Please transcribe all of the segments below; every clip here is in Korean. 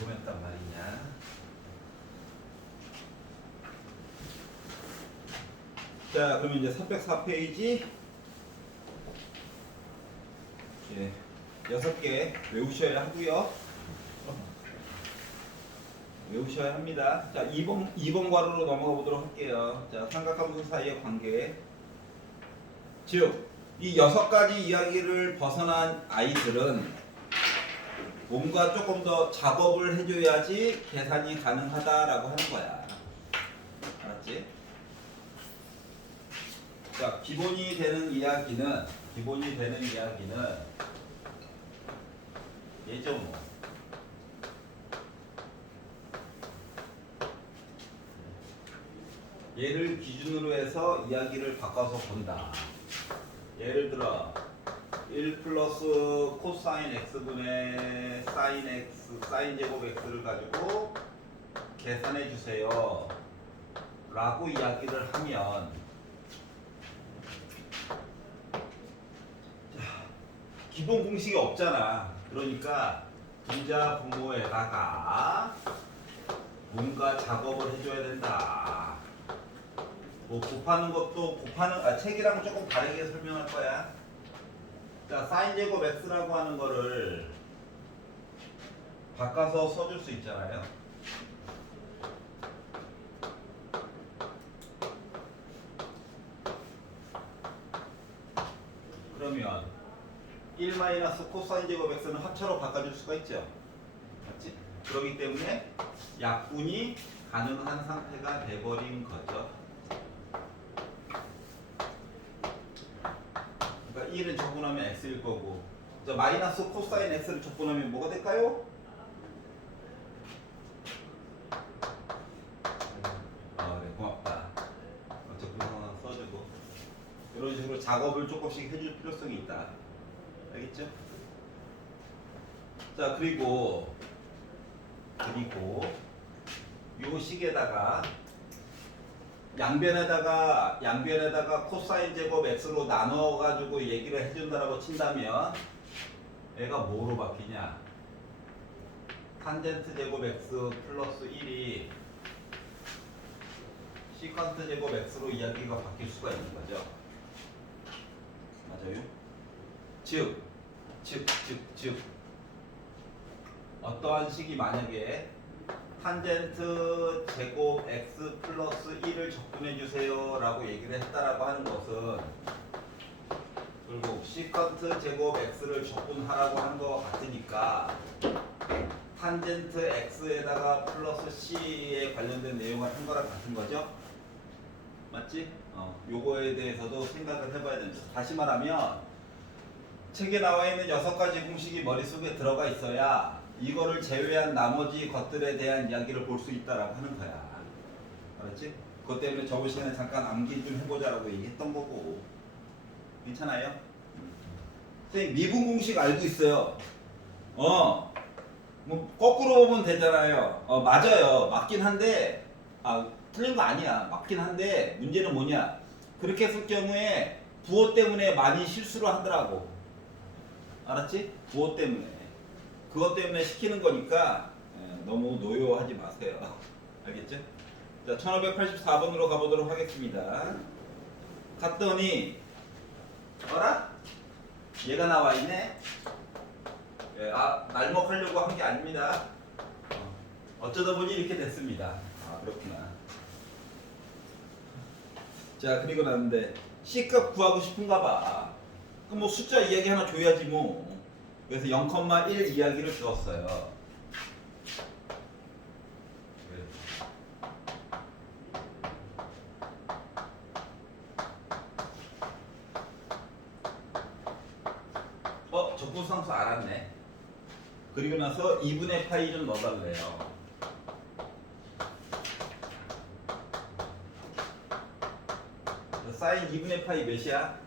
보냈단 말이냐. 자, 그러면 이제 304페이지 예, 6개 외우셔야 하고요. 외우셔야 합니다. 자, 2번 괄호로 넘어가 보도록 할게요. 자, 삼각함수 사이의 관계. 즉, 이 6가지 이야기를 벗어난 아이들은 뭔가 조금 더 작업을 해줘야지 계산이 가능하다라고 하는 거야. 알았지? 자, 기본이 되는 이야기는 예죠 뭐. 얘를 기준으로 해서 이야기를 바꿔서 본다. 예를 들어 1 플러스 코사인 x분의 사인 x, 사인 제곱 x를 가지고 계산해 주세요 라고 이야기를 하면, 자, 기본 공식이 없잖아. 그러니까 분자 분모에다가 뭔가 작업을 해줘야 된다. 뭐 곱하는 것도 책이랑 조금 다르게 설명할 거야. 자, 사인 제곱 x라고 하는 거를 바꿔서 써줄 수 있잖아요. 그러면 1 마이너스 코사인 제곱 x는 합차로 바꿔줄 수가 있죠. 맞지? 그렇기 때문에 약분이 가능한 상태가 돼버린 거죠. 그러니까 1은 적분하면 x일 거고, 자, 마이너스 코사인 x를 적분하면 뭐가 될까요? 네, 고맙다. 적분 하나 써주고, 이런 식으로 작업을 조금씩 해줄 필요성이 있다. 알겠죠? 자, 그리고 요 식에다가 양변에다가 코사인 제곱 x로 나눠 가지고 얘기를 해준다라고 친다면 얘가 뭐로 바뀌냐? 탄젠트 제곱 x 플러스 1이 시컨트 제곱 x로 이야기가 바뀔 수가 있는 거죠. 맞아요? 즉 어떠한 식이 만약에 탄젠트 제곱 x 플러스 1을 적분해 주세요 라고 얘기를 했다라고 하는 것은 결국 시컨트 제곱 x를 적분하라고 하는 것 같으니까 탄젠트 x에다가 플러스 c에 관련된 내용을 한 거랑 같은 거죠. 맞지? 요거에 대해서도 생각을 해봐야 된다. 다시 말하면 책에 나와 있는 6가지 공식이 머릿속에 들어가 있어야 이거를 제외한 나머지 것들에 대한 이야기를 볼 수 있다라고 하는 거야. 알았지? 그것 때문에 저번 시간에 잠깐 암기 좀 해보자라고 얘기했던 거고. 괜찮아요? 선생님 미분 공식 알고 있어요. 뭐 거꾸로 보면 되잖아요. 맞아요. 맞긴 한데 틀린 거 아니야. 맞긴 한데 문제는 뭐냐? 그렇게 했을 경우에 부호 때문에 많이 실수를 하더라고. 알았지? 부호 때문에. 그것 때문에 시키는 거니까 너무 노여하지 마세요. 알겠죠? 자, 1584번으로 가보도록 하겠습니다. 갔더니 어라? 얘가 나와 있네. 날먹하려고 한 게 아닙니다. 어쩌다 보니 이렇게 됐습니다. 그렇구나. 자, 그리고 나는데 C값 구하고 싶은가 봐. 그럼 뭐 숫자 이야기 하나 줘야지 뭐. 그래서 0,1 이야기를 주었어요. 적분상수 알았네. 그리고 나서 2분의 파이 좀 넣어달래요. 사인 2분의 파이 몇이야?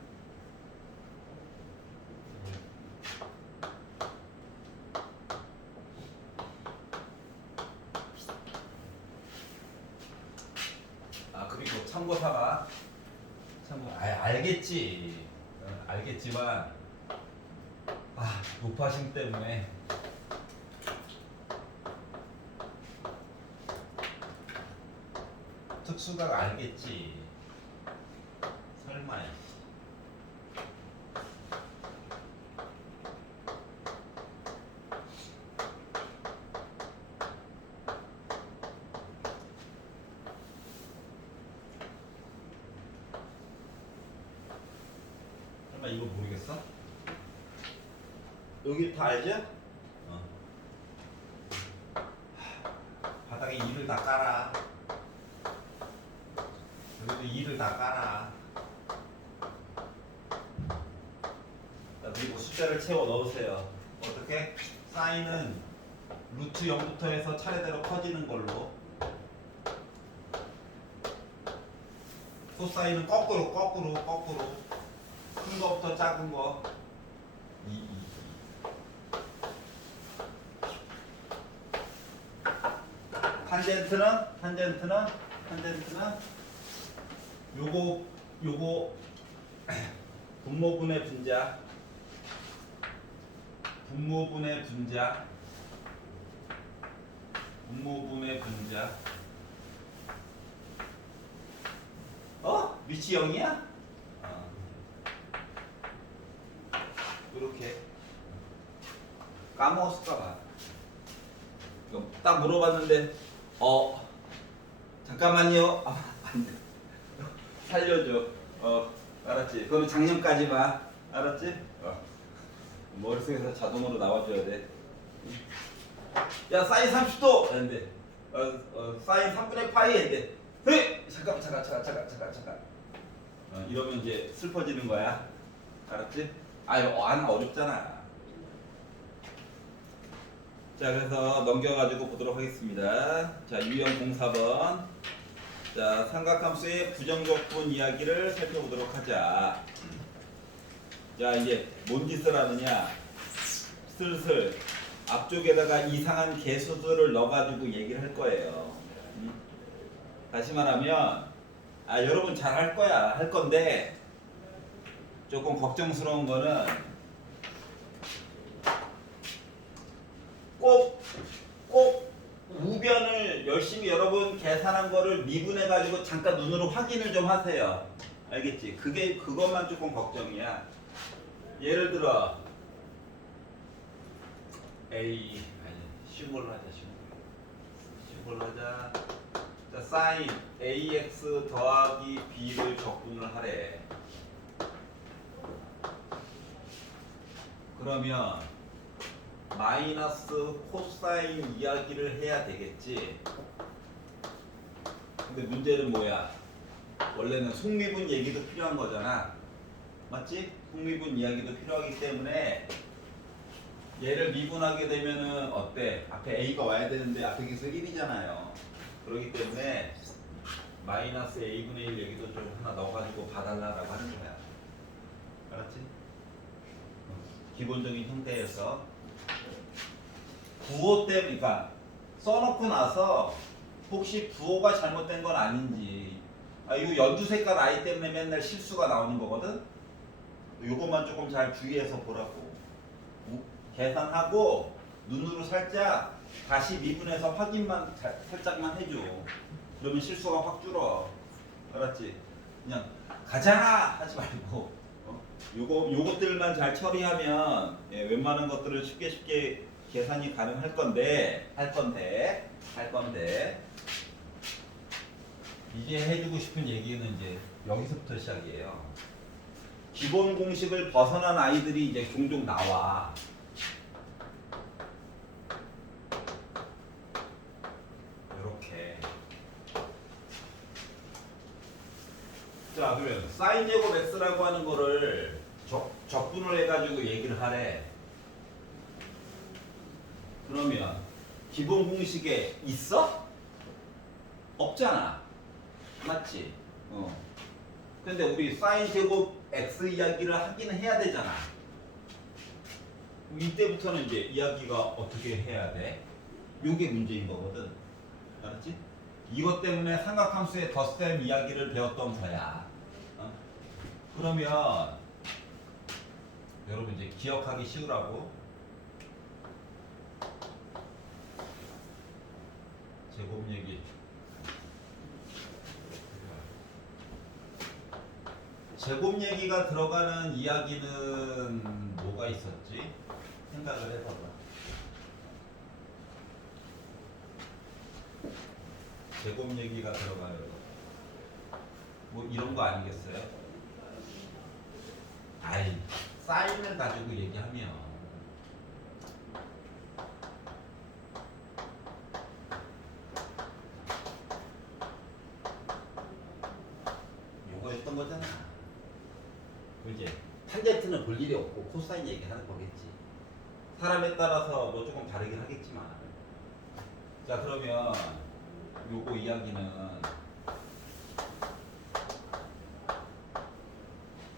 그리고 참고사가 알겠지. 알겠지만 노파심 때문에 특수각 알겠지. 설마. 설마 이거 모르겠어? 여기 다 알죠? 바닥에 이를 다 깔아. 여기도 이를 다 깔아. 자, 그리고 숫자를 채워 넣으세요. 어떻게? 사인은 루트 0부터 해서 차례대로 커지는 걸로. 코사인은 거꾸로. 큰 거부터 작은 거. 2. 탄젠트는 요거 분모분의 분자. 위치 0이야? 이렇게 까먹었을까봐. 딱 물어봤는데 잠깐만요. 안 돼. 살려줘. 알았지? 그럼 작년까지만. 알았지? 머릿속에서 자동으로 나와줘야 돼. 야, 사인 30도! 했는데 사인 3분의 파이 했는데 잠깐. 이러면 이제 슬퍼지는 거야. 알았지? 안 어렵잖아. 자, 그래서 넘겨가지고 보도록 하겠습니다. 자, 유형 04번. 자, 삼각함수의 부정적분 이야기를 살펴보도록 하자. 자, 이제 뭔 짓을 하느냐. 슬슬 앞쪽에다가 이상한 개수들을 넣어가지고 얘기를 할 거예요. 다시 말하면, 여러분 잘 할 거야. 할 건데, 조금 걱정스러운 거는, 꼭 우변을 열심히 여러분 계산한 거를 미분해 가지고 잠깐 눈으로 확인을 좀 하세요. 알겠지? 그것만 조금 걱정이야. 예를 들어 쉬운 걸로 하자. 자, 사인 ax 더하기 b를 적분을 하래. 그러면 마이너스 코사인 이야기를 해야 되겠지. 근데 문제는 뭐야? 원래는 속미분 얘기도 필요한 거잖아. 맞지? 속미분 이야기도 필요하기 때문에 얘를 미분하게 되면은 어때? 앞에 a가 와야 되는데 앞에 기수 1이잖아요. 그렇기 때문에 마이너스 a분의 1 얘기도 좀 하나 넣어가지고 봐달라고 하는 거야. 알았지? 기본적인 형태에서 부호 때문에, 그러니까 써놓고 나서 혹시 부호가 잘못된 건 아닌지. 이거 연두 색깔 아이 때문에 맨날 실수가 나오는 거거든. 요것만 조금 잘 주의해서 보라고. 계산하고 눈으로 살짝 다시 미분해서 확인만 살짝만 해줘. 그러면 실수가 확 줄어. 알았지? 그냥 가자 하지 말고 요것들만 잘 처리하면 웬만한 것들을 쉽게 계산이 가능할 건데 이제 해주고 싶은 얘기는 이제 여기서부터 시작이에요. 기본 공식을 벗어난 아이들이 이제 종종 나와. 이렇게. 자, 그러면 사인 제곱 x라고 하는 거를 적분을 해가지고 얘기를 하래. 그러면 기본 공식에 있어? 없잖아. 맞지? 근데 우리 사인 제곱 x 이야기를 하기는 해야 되잖아. 이때부터는 이제 이야기가 어떻게 해야 돼? 요게 문제인 거거든. 알았지? 이것 때문에 삼각함수의 덧셈 이야기를 배웠던 거야. 그러면 여러분 이제 기억하기 쉬우라고 제곱 얘기 제곱 얘기가 들어가는 이야기는 뭐가 있었지? 생각을 해봐봐. 제곱 얘기가 들어가는 거. 뭐 이런 거 아니겠어요? 아이, 사인을 가지고 얘기하면 요거였던 거잖아. 그지? 탄젠트는 볼 일이 없고 코사인 얘기하는 거겠지. 사람에 따라서 뭐 조금 다르긴 하겠지만. 자, 그러면 요거 이야기는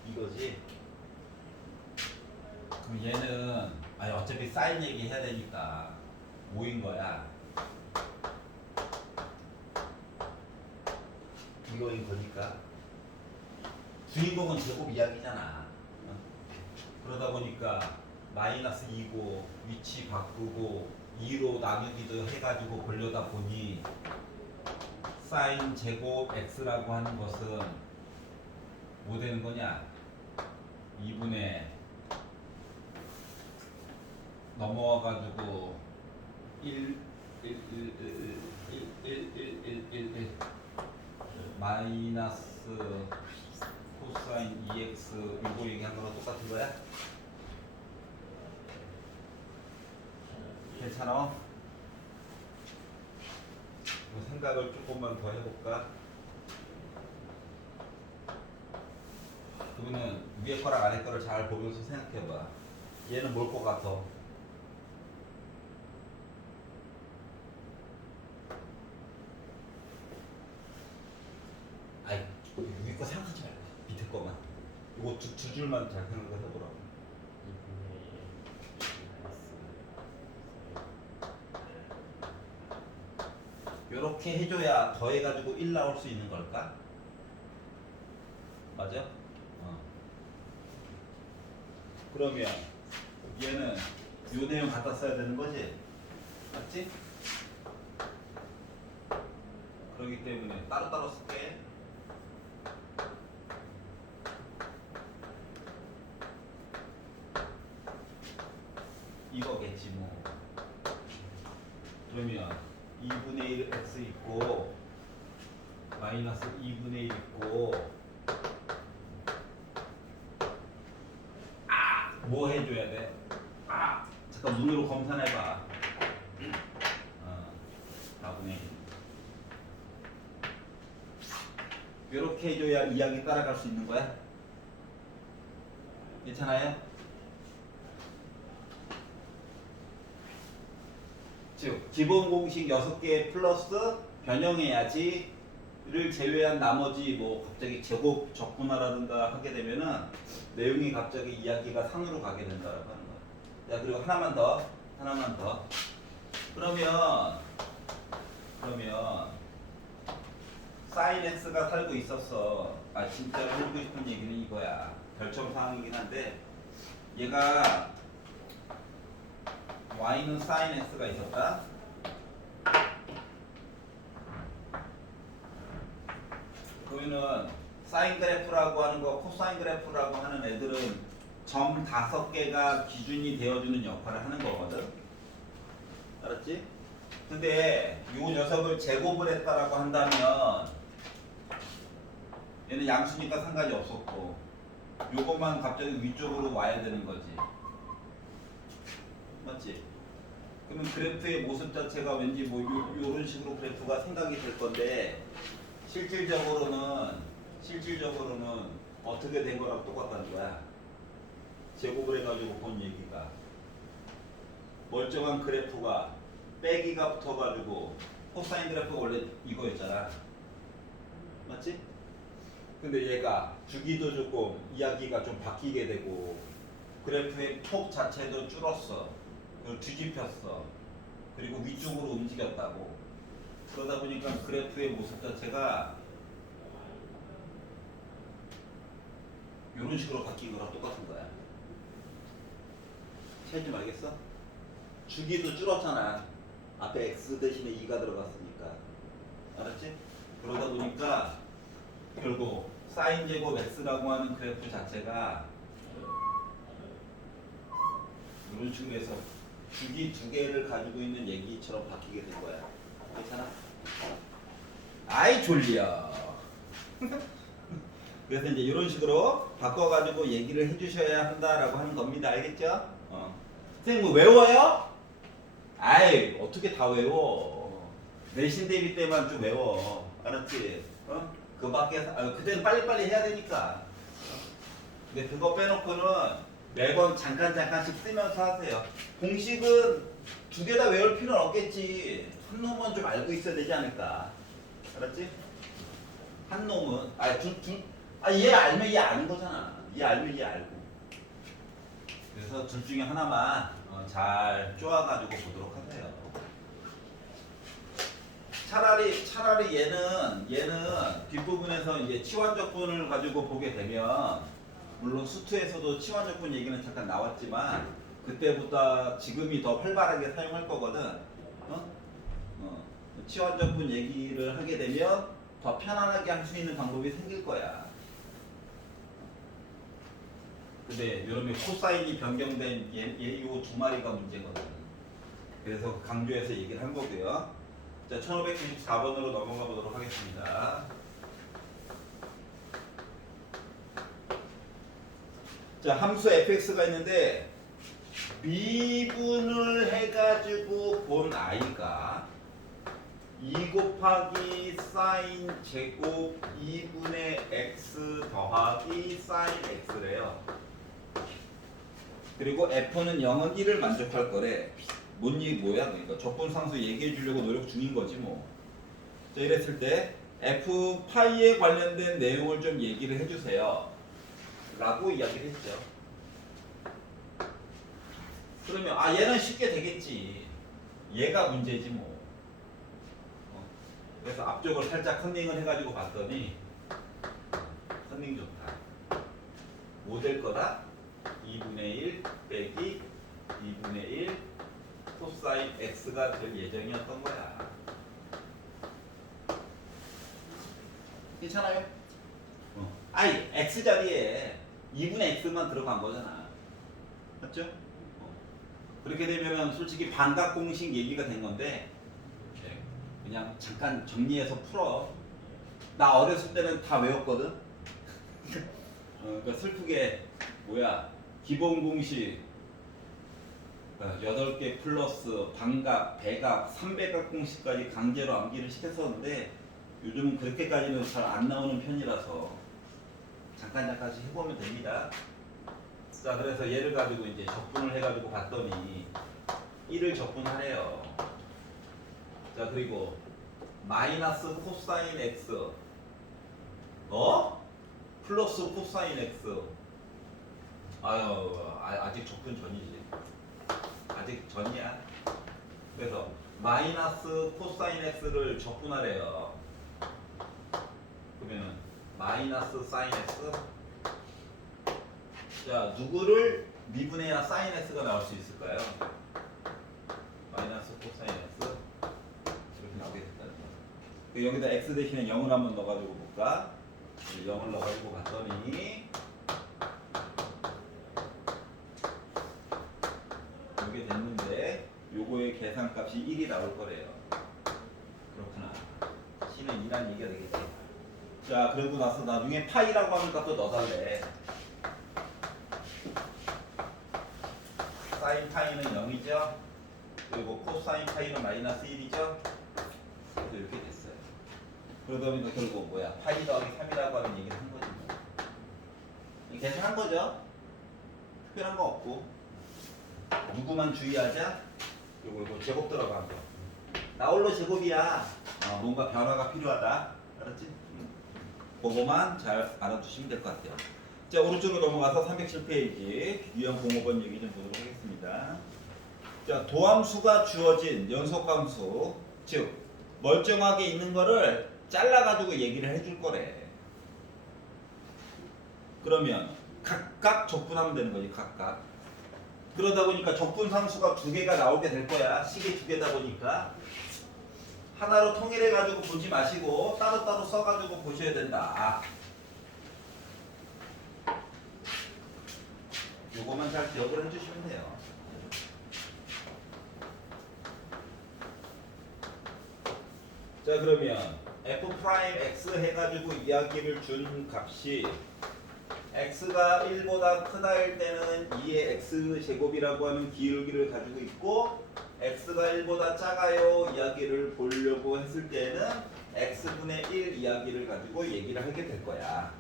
이거지. 그럼 얘는 아니 어차피 사인 얘기 해야 되니까 뭐인 거야? 이거인 거니까 주인공은 제곱 이야기잖아. 어? 그러다 보니까 마이너스 2고 위치 바꾸고 2로 나누기도 해가지고 보려다 보니 사인 제곱 x라고 하는 것은 뭐 되는 거냐? 2분의 넘어와가지고 1 마이너스 코사인 2x 이거 얘기한 거랑 똑같은 거야? 괜찮아? 뭐 생각을 조금만 더 해볼까? 그러면 위에 거랑 아래 거를 잘 보면서 생각해봐. 얘는 뭘 것 같아? 아이, 위에 거 생각하지 말고 밑에 거만. 이거 두 줄만 잘 생각을 해보라고. 이렇게 해줘야 더해가지고 1 나올 수 있는 걸까? 맞아? 어. 그러면 얘는 요 내용 갖다 써야 되는 거지? 맞지? 그렇기 때문에 따로따로 쓸게. 이거겠지 뭐. 그러면 2분의 1 x 있고 마이너스 2분의 1 있고 뭐 해줘야 돼? 잠깐 눈으로 검산해봐. 4분의 1 이렇게 해줘야 이야기 따라갈 수 있는 거야? 괜찮아요? 즉 기본 공식 6개 플러스 변형해야지를 제외한 나머지 뭐 갑자기 제곱 적분하라든가 하게 되면은 내용이 갑자기 이야기가 상으로 가게 된다라고 하는 거야. 자, 그리고 하나만 더. 그러면 사인 x가 살고 있었어. 진짜로 해주고 싶은 얘기는 이거야. 결정 사항이긴 한데 얘가 y는 사인 x가 있었다. 그러면은 사인 그래프라고 하는 거, 코사인 그래프라고 하는 애들은 점 5개가 기준이 되어주는 역할을 하는 거거든. 알았지? 근데 요 녀석을 제곱을 했다라고 한다면 얘는 양수니까 상관이 없었고 요것만 갑자기 위쪽으로 와야 되는 거지. 맞지? 그러면 그래프의 모습 자체가 왠지 뭐 요런 식으로 그래프가 생각이 될 건데 실질적으로는 어떻게 된 거랑 똑같다는 거야. 제곱을 해가지고 본 얘기가 멀쩡한 그래프가 빼기가 붙어가지고 코사인 그래프가 원래 이거였잖아. 맞지? 근데 얘가 주기도 조금 이야기가 좀 바뀌게 되고 그래프의 폭 자체도 줄었어. 그리고 뒤집혔어. 그리고 위쪽으로 움직였다고. 그러다 보니까 그래프의 모습 자체가 이런 식으로 바뀐 거랑 똑같은 거야. 채지 말겠어? 주기도 줄었잖아. 앞에 x 대신에 2가 들어갔으니까. 알았지? 그러다 보니까 결국 사인 제곱 x라고 하는 그래프 자체가 이런 식으로 해서 주기 두 개를 가지고 있는 얘기처럼 바뀌게 될 거야. 괜찮아? 아이 졸려. 그래서 이제 이런 식으로 바꿔가지고 얘기를 해주셔야 한다라고 하는 겁니다. 알겠죠? 선생님 뭐 외워요? 아이 어떻게 다 외워? 내신 대비 때만 좀 외워. 알았지? 그 밖에 그때는 빨리빨리 해야 되니까. 근데 그거 빼놓고는 매번 잠깐씩 쓰면서 하세요. 공식은 두 개 다 외울 필요는 없겠지. 한 놈은 좀 알고 있어야 되지 않을까. 알았지? 한 놈은 얘 알면 얘 아는 거잖아. 얘 알면 얘 알고. 그래서 둘 중에 하나만 잘 쪼아가지고 보도록 하세요. 차라리 얘는 뒷부분에서 이제 치환적분을 가지고 보게 되면 물론 수투에서도 치환적분 얘기는 잠깐 나왔지만 그때보다 지금이 더 활발하게 사용할 거거든. 치환적분 얘기를 하게 되면 더 편안하게 할 수 있는 방법이 생길 거야. 근데 여러분이 코사인이 변경된 요 두 마리가 문제거든. 그래서 강조해서 얘기를 한 거고요. 자, 1594번으로 넘어가 보도록 하겠습니다. 자, 함수 fx가 있는데 미분을 해가지고 본 i가 2 곱하기 사인 제곱 2분의 x 더하기 사인 x래요. 그리고 f는 0은 1을 만족할 거래. 뭔 얘기 뭐야? 그러니까 적분상수 얘기해 주려고 노력 중인 거지 뭐. 자, 이랬을 때 f 파이에 관련된 내용을 좀 얘기를 해주세요. 라고 이야기를 했죠. 그러면 얘는 쉽게 되겠지. 얘가 문제지 뭐. 그래서 앞쪽을 살짝 컨닝을 해가지고 봤더니 컨닝 좋다. 뭐 될 거다? 2분의 1 빼기 2분의 1 코사인 x가 될 예정이었던 거야. 괜찮아요? x 자리에 2분의 x만 들어간 거잖아. 맞죠? 그렇게 되면은 솔직히 반각 공식 얘기가 된 건데 그냥 잠깐 정리해서 풀어. 나 어렸을 때는 다 외웠거든. 그러니까 슬프게 기본 공식 8개 플러스 반각, 배각, 3배각 공식까지 강제로 암기를 시켰었는데 요즘은 그렇게까지는 잘 안 나오는 편이라서 잠깐씩 해보면 됩니다. 자, 그래서 얘를 가지고 이제 적분을 해가지고 봤더니 1을 적분하래요. 자, 그리고 마이너스 코사인 x 플러스 코사인 x 아직 적분 전이지. 아직 전이야. 그래서 마이너스 코사인 x를 적분하래요. 그러면은 마이너스 사인 x. 자, 누구를 미분해야 사인 x가 나올 수 있을까요? 마이너스 코사인 x 이렇게 나오게 됐다는 거. 여기다 x 대신에 0을 한번 넣어가지고 볼까? 0을 넣어가지고 봤더니 이게 됐는데 요거의 계산값이 1이 나올 거래요. 그렇구나. c는 2란 얘기가 되겠지. 자, 그러고 나서 나중에 파이라고 하는 값도 넣어달래. 사인 파이는 0이죠. 그리고 코사인 파이는 마이너스 1이죠. 그래서 이렇게 됐어요. 그러다 보니까 결국 파이 더하기 3이라고 하는 얘기를 한 거지 뭐. 계산한 거죠. 특별한 거 없고. 누구만 주의하자? 요거 제곱 들어간 거. 나홀로 제곱이야. 뭔가 변화가 필요하다. 알았지? 그거만 잘 알아두시면 될 것 같아요. 자, 오른쪽으로 넘어가서 307페이지 유형 공업원 얘기 좀 보도록 하겠습니다. 자, 도함수가 주어진 연속함수, 즉 멀쩡하게 있는 거를 잘라가지고 얘기를 해줄 거래. 그러면 각각 적분하면 되는 거지, 각각. 그러다 보니까 적분상수가 두 개가 나오게 될 거야. 식이 두 개다 보니까 하나로 통일해가지고 보지 마시고 따로따로 써가지고 보셔야 된다. 요거만 잘 기억을 해주시면 돼요. 자 그러면 f 프라임 x 해가지고 이야기를 준 값이 x가 1보다 크다일 때는 2의 x 제곱이라고 하는 기울기를 가지고 있고 x가 1보다 작아요 이야기를 보려고 했을 때는 x분의 1 이야기를 가지고 얘기를 하게 될 거야.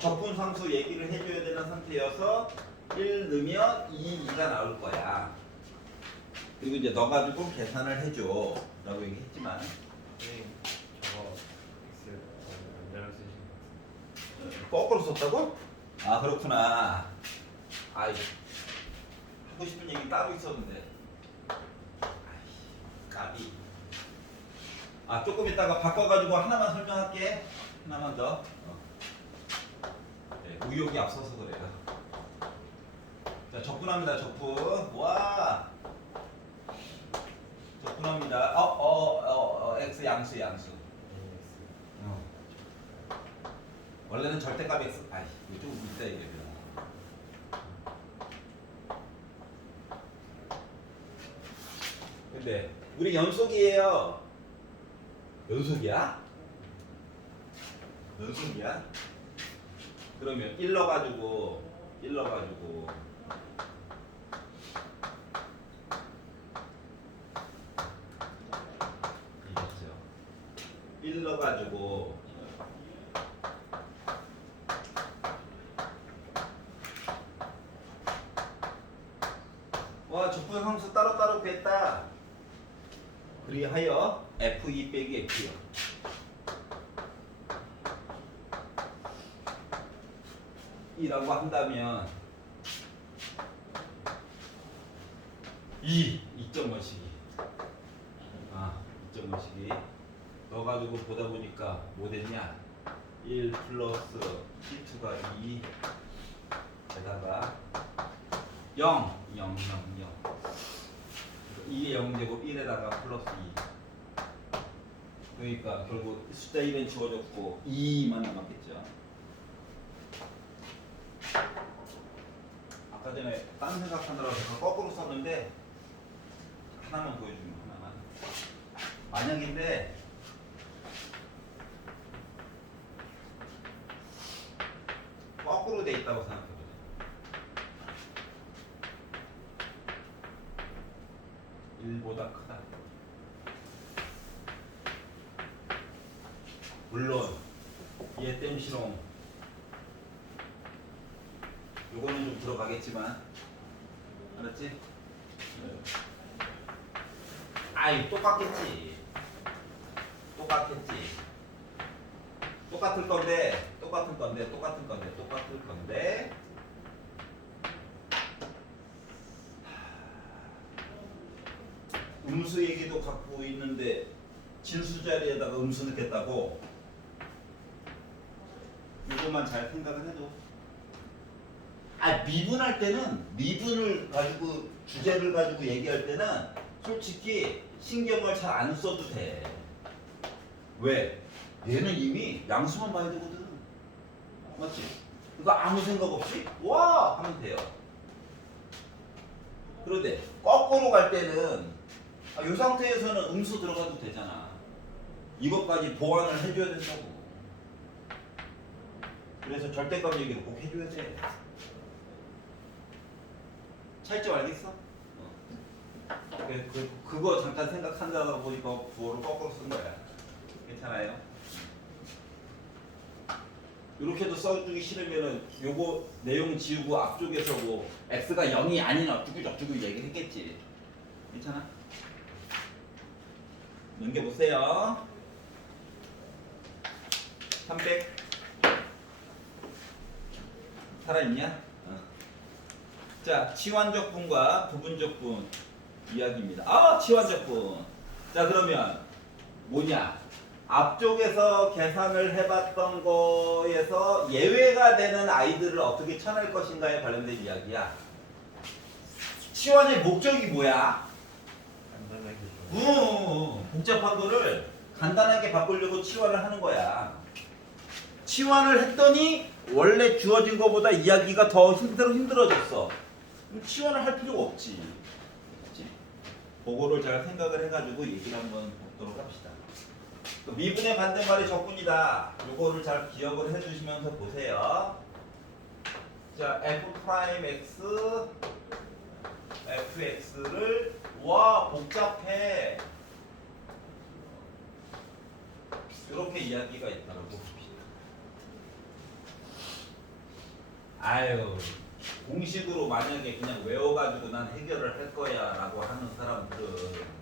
적분상수 얘기를 해줘야 되는 상태여서 1 넣으면 2가 나올 거야. 그리고 이제 너 가지고 계산을 해줘 라고 얘기했지만 저거 엑셀 안전을 쓰시는 것 거꾸로 썼다고? 아 그렇구나. 아이 하고 싶은 얘기 따로 있었는데 아이 까비. 아 조금 이따가 바꿔가지고 하나만 설명할게. 하나만 더. 네, 의욕이 앞서서 그래요. 자 적분합니다. 적분. 와 적분합니다. x 양수. 원래는 절대값 x. 아이 이거 좀 이따 얘기해. 근데 우리 연속이에요. 연속이야? 연속이야? 그러면 1 넣어가지고 이겼죠. 1 넣어가지고 와 적분상수 따로따로 구했다. 그리하여 F2 빼기 F요. 이라고 한다면 2.5씩이 2.5씩이 넣어가지고 보다 보니까 뭐 됐냐 1 플러스 C2가 2 에다가 0 2의 0제곱 1에다가 플러스 2 그러니까 결국 숫자 1은 지워졌고 2만 남았겠죠. 아까 전에 딴 생각하느라고 제가 거꾸로 썼는데 하나만 보여주면 하나만 만약인데 거꾸로 돼 있다고 생각해보세요. 일보다 크다. 물론 얘 땜시롱 요거는 좀 들어가겠지만 알았지? 아이 똑같겠지. 똑같을 건데 음수 얘기도 갖고 있는데 진수 자리에다가 음수 넣겠다고 이것만 잘 생각을 해도 미분할 때는 미분을 가지고 주제를 가지고 얘기할 때는 솔직히 신경을 잘 안 써도 돼. 왜? 얘는 이미 양수만 봐야 되거든. 맞지? 그거 아무 생각 없이 와 하면 돼요. 그런데 거꾸로 갈 때는 이 상태에서는 음수 들어가도 되잖아. 이것까지 보완을 해줘야 된다고. 그래서 절대값 얘기를 꼭 해줘야 돼. 차이점 알겠어? 그거 잠깐 생각한다고 보니까 부호를 거꾸로 쓴 거야. 괜찮아요? 이렇게도 써주기 싫으면은 요거 내용 지우고 앞쪽에서 뭐 x가 0이 아닌 어쩌고 얘기했겠지. 괜찮아? 넘겨보세요. 300 살아있냐? 자, 치환적분과 부분적분 이야기입니다. 치환적분. 자, 그러면 뭐냐? 앞쪽에서 계산을 해봤던 거에서 예외가 되는 아이들을 어떻게 쳐낼 것인가에 관련된 이야기야. 치환의 목적이 뭐야? 간단하게 복잡한 거를 간단하게 바꾸려고 치환을 하는 거야. 치환을 했더니 원래 주어진 것보다 이야기가 더 힘들어졌어. 그럼 치환을 할 필요가 없지. 그치? 그거를 잘 생각을 해가지고 얘기를 한번 보도록 합시다. 미분의 반대말이 적분이다. 요거를 잘 기억을 해주시면서 보세요. 자, f 프라임 x, fx를 와 복잡해. 이렇게 이야기가 있다고 봅시다. 아유, 공식으로 만약에 그냥 외워가지고 난 해결을 할 거야라고 하는 사람들은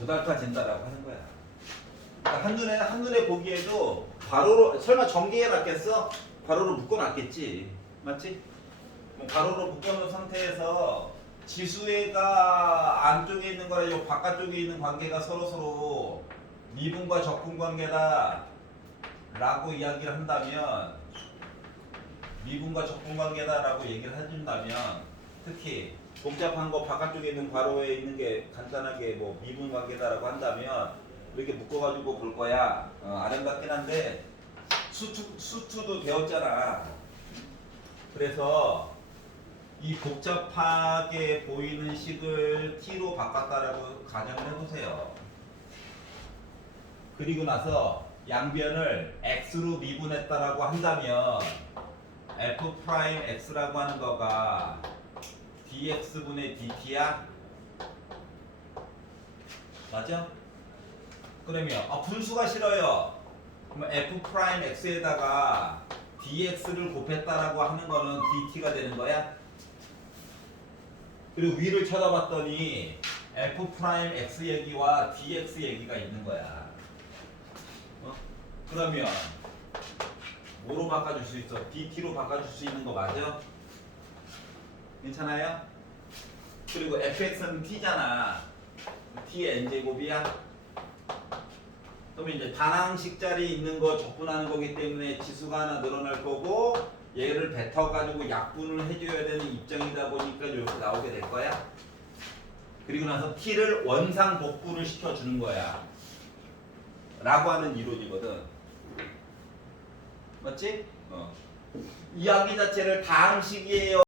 고달파진다라고 하는 거야. 그러니까 한눈에 보기에도 괄호로 설마 전개해 놨겠어? 괄호로 묶어 놨겠지. 맞지? 뭐 괄호로 묶어 놓은 상태에서 지수애가 안쪽에 있는 거랑 요 바깥쪽에 있는 관계가 서로 미분과 적분 관계다 라고 이야기를 한다면, 미분과 적분 관계다 라고 얘기를 해준다면, 특히 복잡한 거 바깥쪽에 있는 괄호에 있는 게 간단하게 뭐 미분 관계다라고 한다면 이렇게 묶어가지고 볼 거야. 아름답긴 한데 수투도 배웠잖아. 그래서 이 복잡하게 보이는 식을 t로 바꿨다라고 가정을 해보세요. 그리고 나서 양변을 x로 미분했다라고 한다면 f 프라임 x라고 하는 거가 dx분의 dt야? 맞아? 그러면 분수가 싫어요. 그러면 f 프라임 x에다가 dx를 곱했다라고 하는 거는 dt가 되는 거야? 그리고 위를 쳐다봤더니 f 프라임 x 얘기와 dx 얘기가 있는 거야. 그러면 뭐로 바꿔줄 수 있어? dt로 바꿔줄 수 있는 거 맞아? 괜찮아요? 그리고 fx는 t잖아. t의 n제곱이야. 그러면 이제 반항식 자리 있는 거 적분하는 거기 때문에 지수가 하나 늘어날 거고, 얘를 뱉어가지고 약분을 해줘야 되는 입장이다 보니까 이렇게 나오게 될 거야. 그리고 나서 t를 원상 복분을 시켜주는 거야 라고 하는 이론이거든. 맞지? 이야기 자체를 다항식이에요